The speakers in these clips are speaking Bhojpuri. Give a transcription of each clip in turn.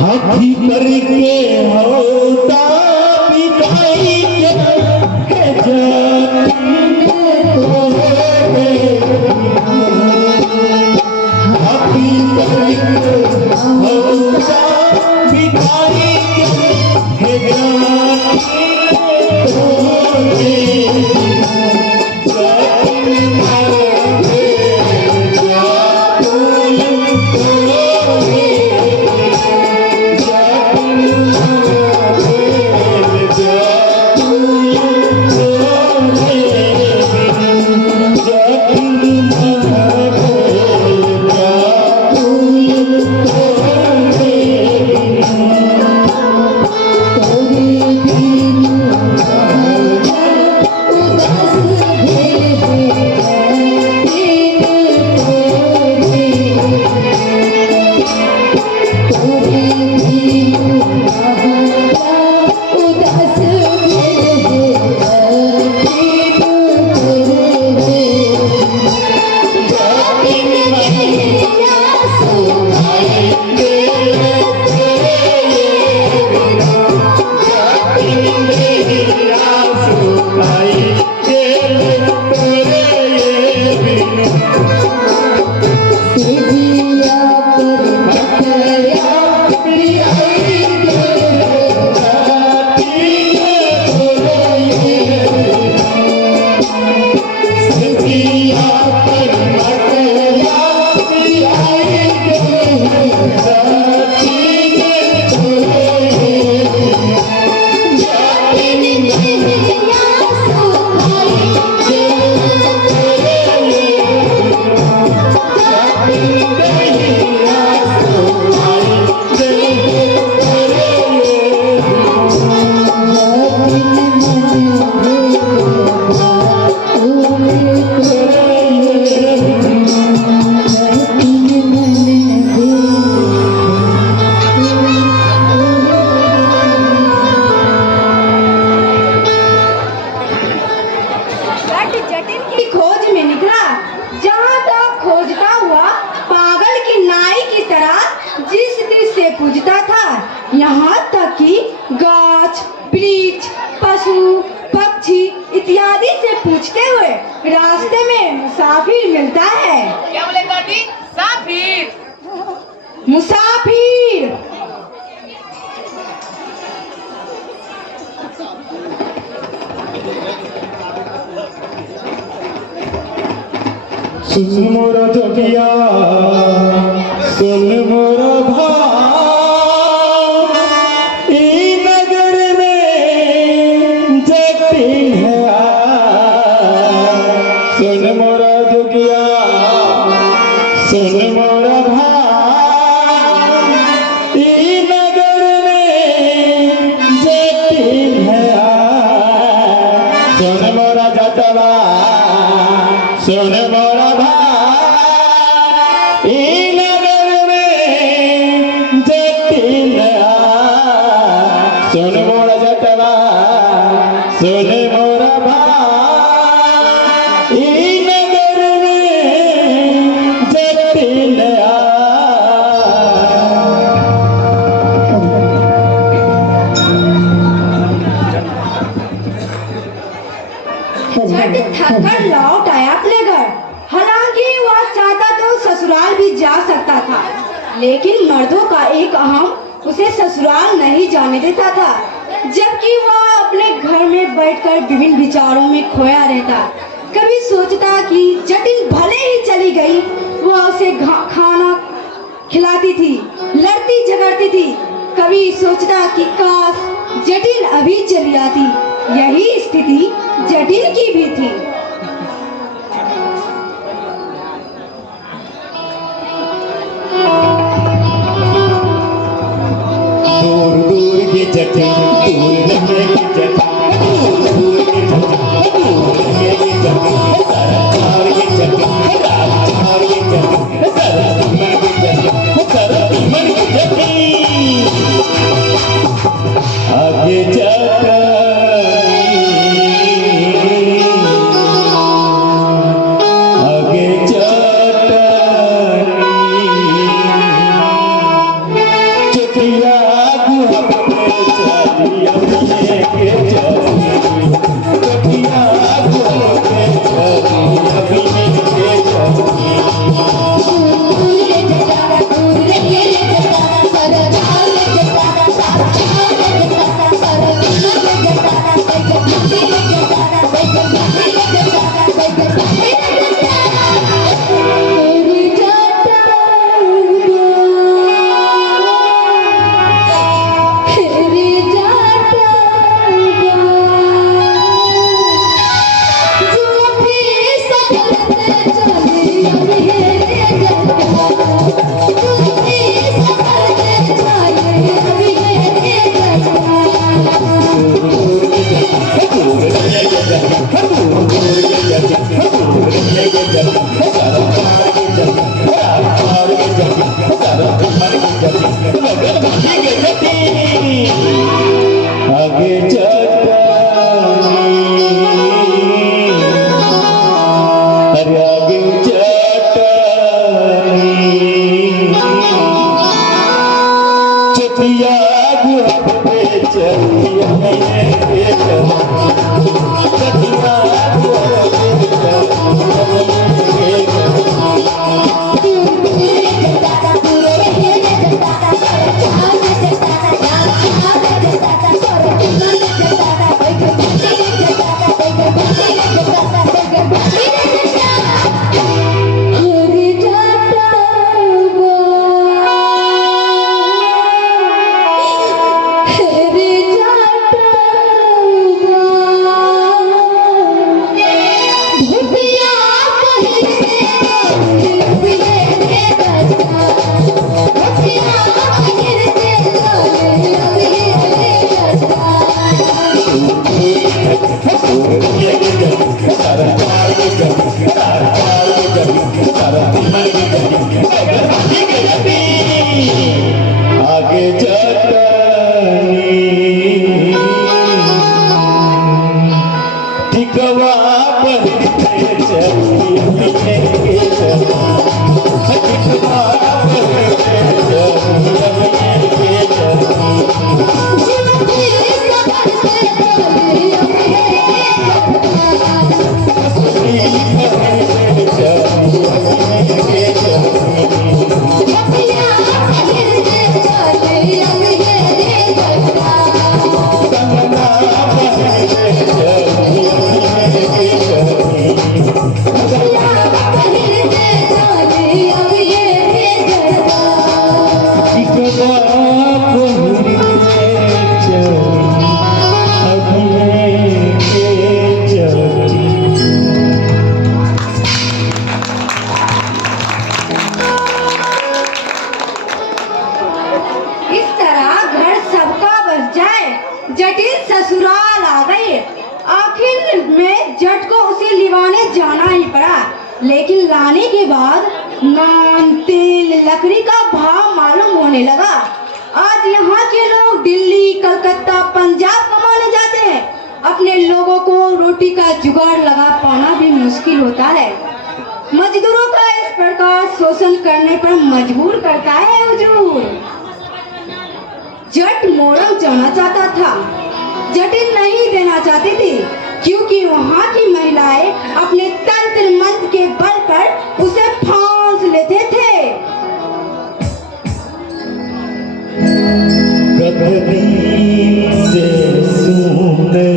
हाथी करके होता बिकाई के है जान तो हाथी करके होता बिकाई के है जान पूजता था। यहाँ तक कि गाछ वृक्ष पशु पक्षी इत्यादि से पूछते हुए रास्ते में मुसाफिर मिलता है। क्या बोले दादी? मुसाफिर मुसाफिर सुन मोरा जोगिया सुन मोरा सुन मोरा भाई नगर में जटिन सुन मोरा जटवा सुन मोरा भाई नगर में जटिन थककर लौट आया अपने घर। हालांकि वह चाहता तो ससुराल भी जा सकता था, लेकिन मर्दों का एक अहम उसे ससुराल नहीं जाने देता था। जबकि वह अपने घर में बैठकर विभिन्न विचारों में खोया रहता। कभी सोचता कि जटिन भले ही चली गई, वह उसे खाना खिलाती थी, लड़ती झगड़ती थी। कभी सोचता कि काश जटिन अभी चली आती। यही स्थिति जटिन की भी थी। दूर दूर की जटिन दूर रहने की जटिन दूर दूर की जटिन दूर रहने की जटिन सरकार की जटिन राजकुमार की जटिन सरकार की जटिन सरकार की जटिन आगे जाकर आगे चटनी चटिया गुहब पे चलिया चटिया गुहब पे आगे चटनी टिकवा पहिरते चलिया टिकवा पहिरते जटिल ससुराल आ गई। आखिर में जट को उसे लिवाने जाना ही पड़ा, लेकिन लाने के बाद नान तेल लकड़ी का भाव मालूम होने लगा। आज यहाँ के लोग दिल्ली, कलकत्ता, पंजाब कमाने जाते हैं। अपने लोगों को रोटी का जुगाड़ लगा पाना भी मुश्किल होता है। मजदूरों का इस प्रकार शोषण करने पर मजबूर करता है हुजूर। जट मोरंग जाना चाहता था, जटिल नहीं देना चाहती थी, क्योंकि वहाँ की महिलाएं अपने तंत्र मंत्र के बल पर उसे फांस लेते थे। से सुने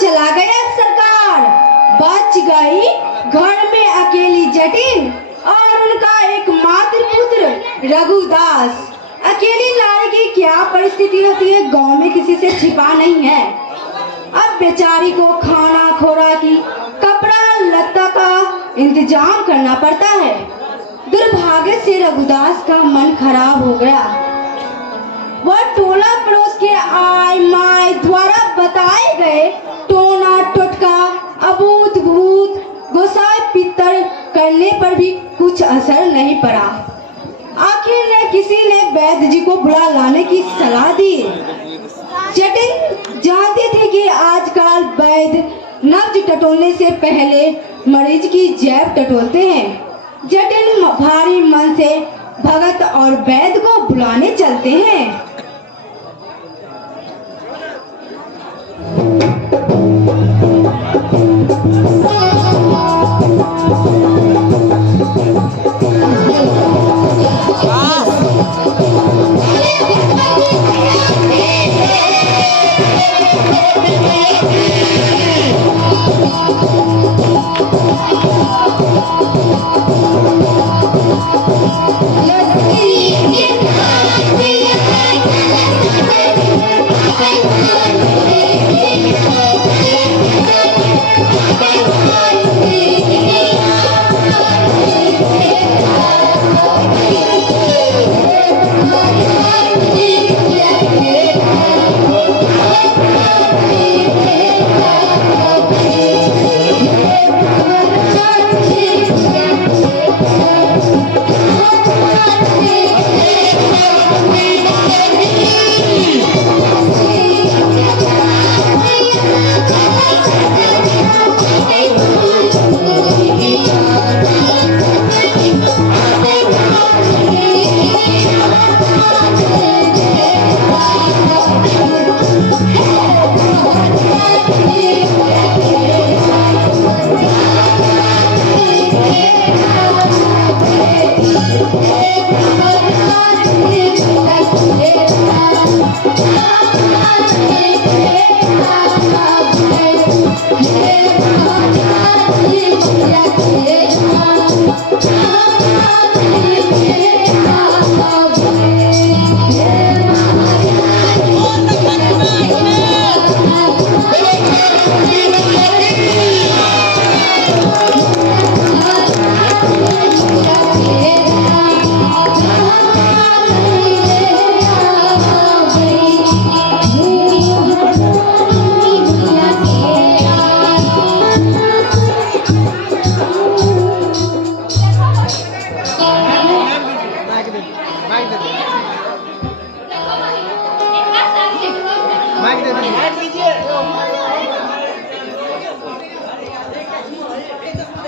चला गया सरकार, बच गई घर में अकेली जटिन और उनका एकमात्र पुत्र रघुदास। अकेली नारी की क्या परिस्थिति होती है गांव में किसी से छिपा नहीं है। अब बेचारी को खाना खोराकी कपड़ा लत्ता का इंतजाम करना पड़ता है। दुर्भाग्य से रघुदास का मन खराब हो गया। वह टोला पड़ोस के आय माय द्वारा बताए गए टोना टोटका अभूत भूत गोसाई पितर करने पर भी कुछ असर नहीं पड़ा। आखिर ने किसी ने वैद्य जी को बुला लाने की सलाह दी। जटिन जानती थी कि आजकल वैद्य नब्ज टटोलने से पहले मरीज की जैब टटोलते हैं। जटिन भारी मन से भगत और वैद्य को बुलाने चलते हैं।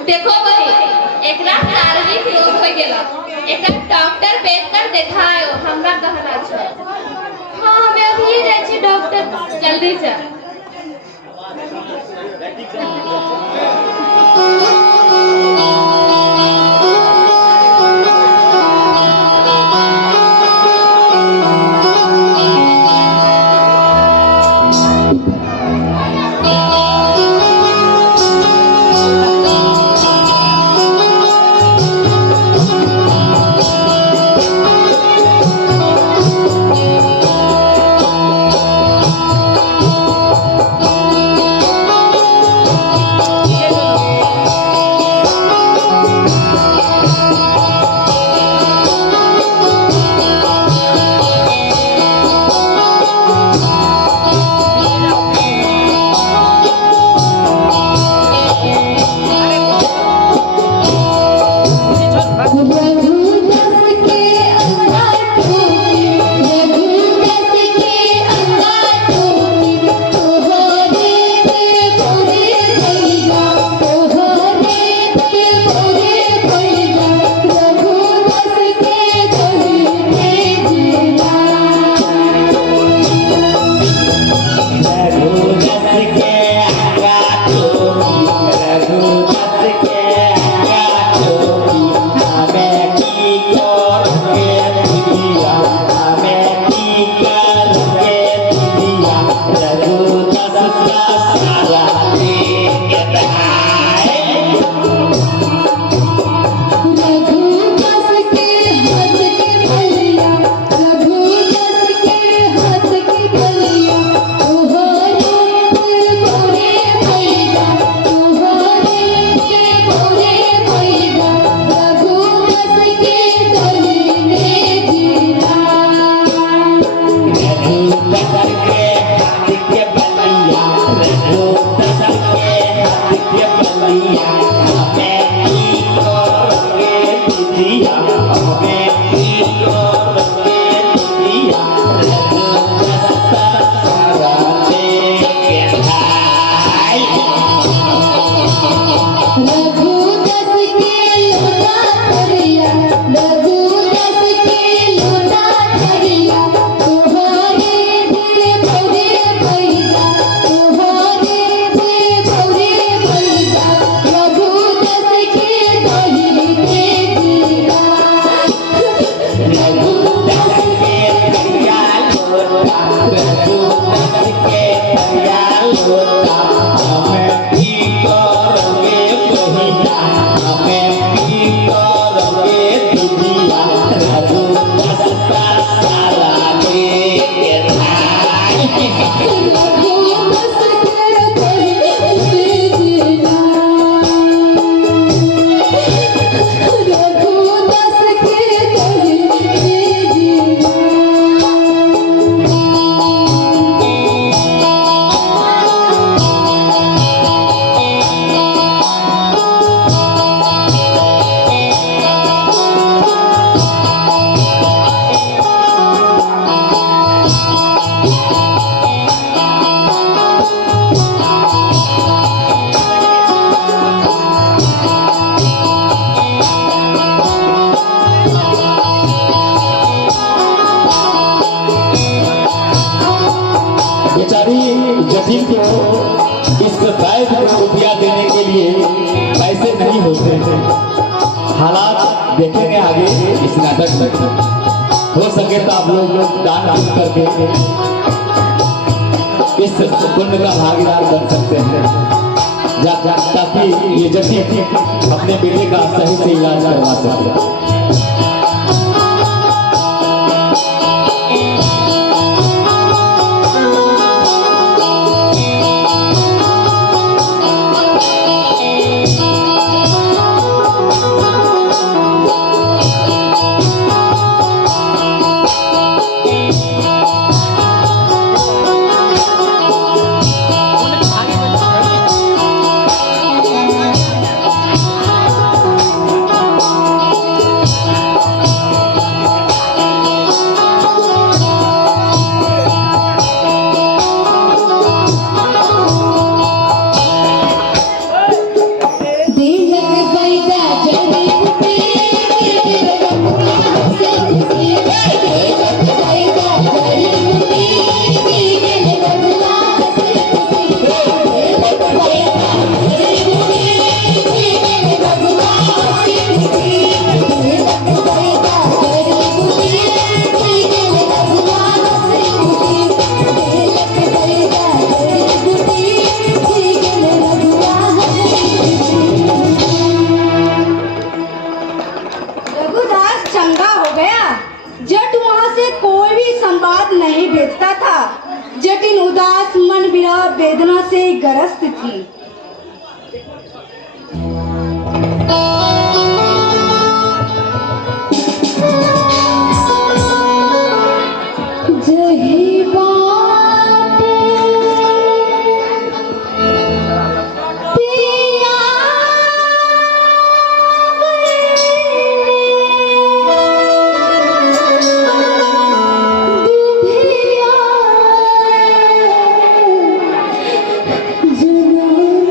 देखो भाई एकरा शारीरिक रोग हो गेला, एकरा डॉक्टर पेश कर देखायो, हमरा कहना छै। हाँ हमें अभी जाय छी डॉक्टर, जल्दी जा। को इस बैग को रुपया देने के लिए पैसे नहीं होते थे। हालात देखेंगे आगे इस नाटक में, हो सके तो आप लोग दान करके इस पुण्य का भागीदार बन सकते हैं, ताकि ये जटी अपने बेटे का सही से इलाज करवा सके। जटिन उदास मन विरह वेदना से ग्रस्त थी। जही बात पिया दुधिया जुनून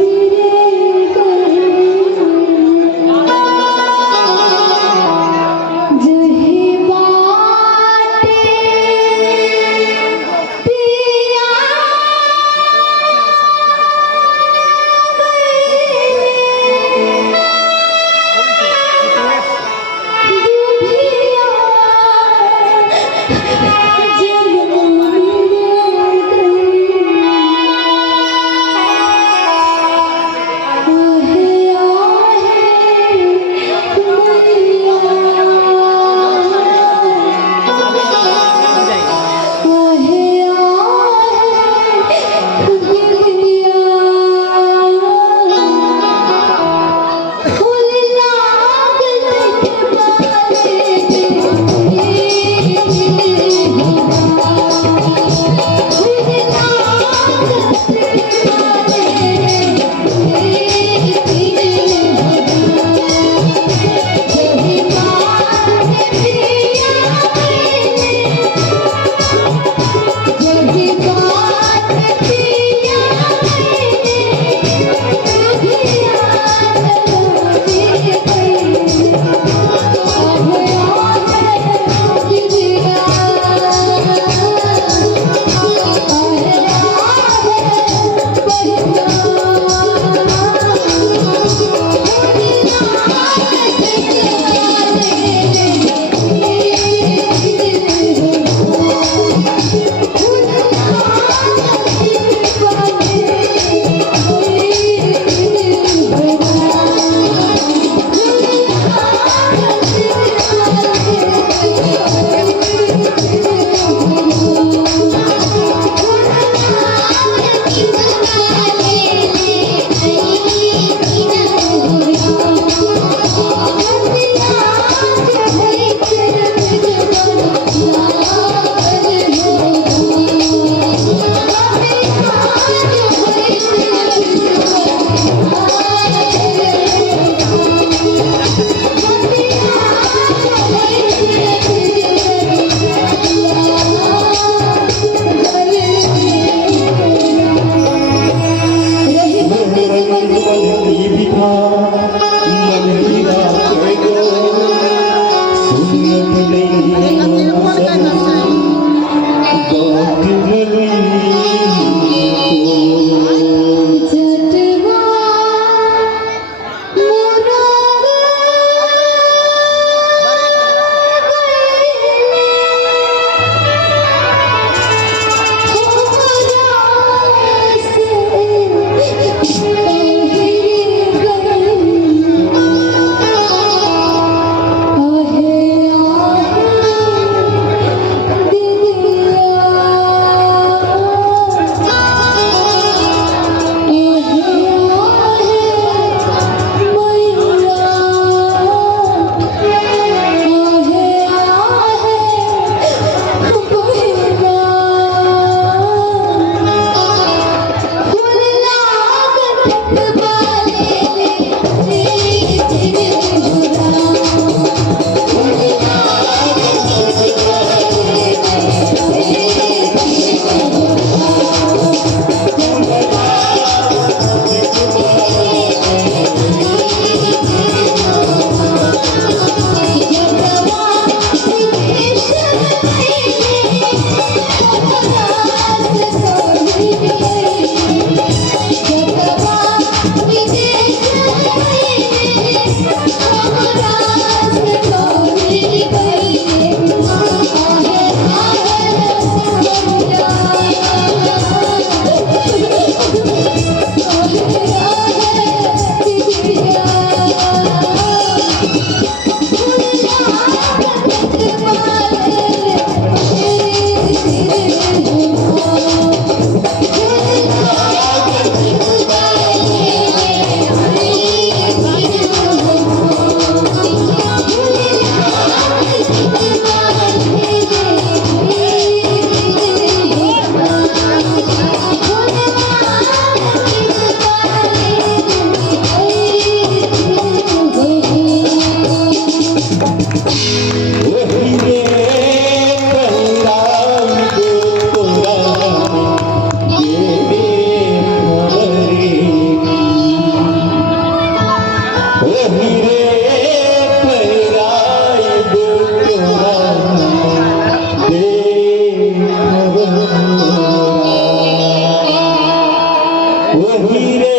वही रे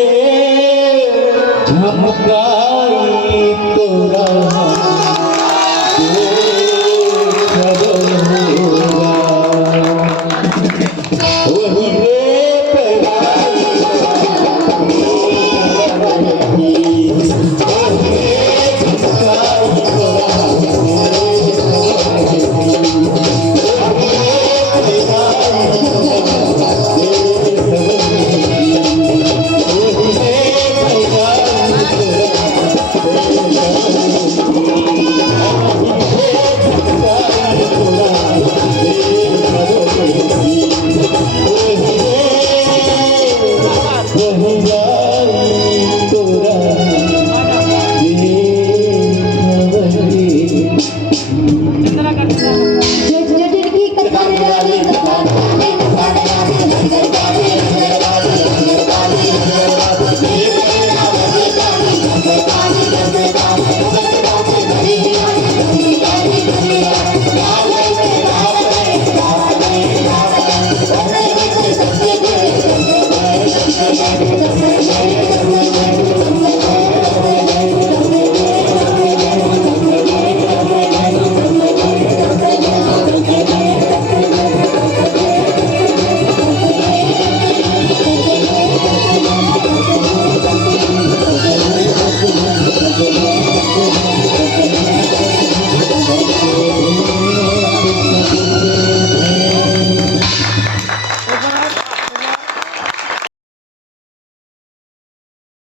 झमकाई तोरा